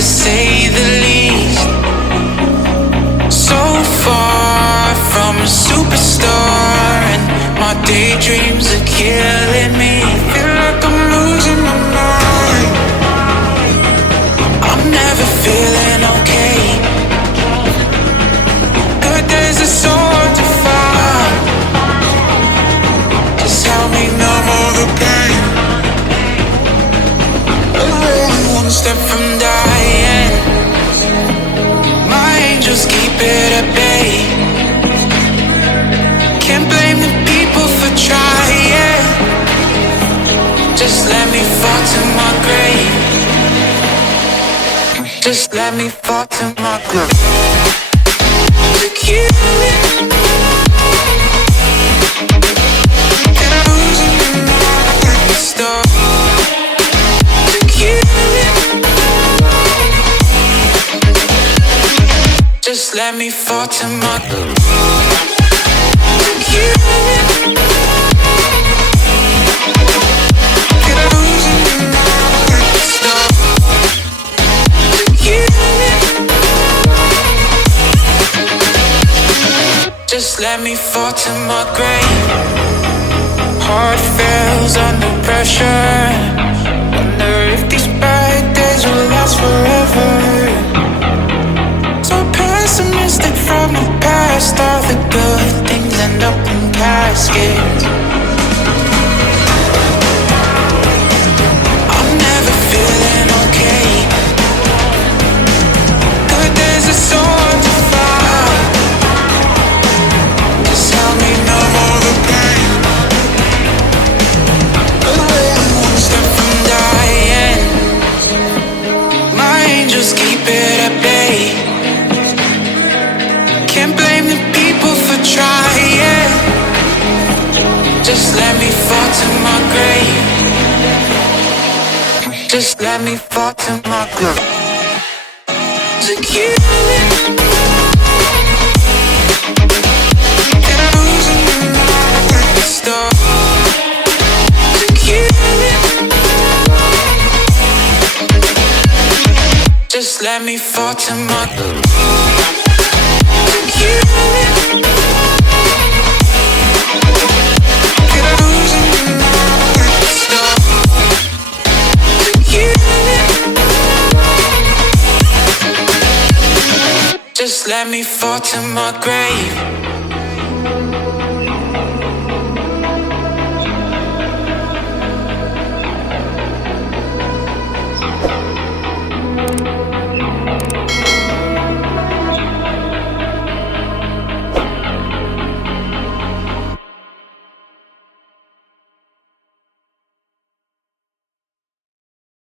to say the least. So far from a superstar, and my daydreams are killing me. Feel like I'm losing my mind. I'm never feeling okay. Good days are so hard to find. Just help me numb all the pain. One step from dying. My angels keep it at bay. Can't blame the people for trying. Just let me fall to my grave. Just let me fall to my grave. To kill it. And I'm losing my mind. Stop. To kill it. Just let me fall to my grave. To kill it. And I'm losing my mind. Stop. To kill it. Just let me fall to my grave. Heart fails under pressure. Wonder if these bad days will last forever. So pessimistic from the past. All the good things end up in caskets. I'm never feeling okay. Good days are so hard to find. Just help me numb all the pain. One step from dying. My angels keep it at bay. Can't blame the people for trying. Just let me fall to my grave. Just let me fall to my grave. To kill it. And I'm losing my mind. Stop. To kill it. Just let me fall to my grave. To kill it. And I'm losing my mind. Stop. To kill it. Just let me fall to my grave.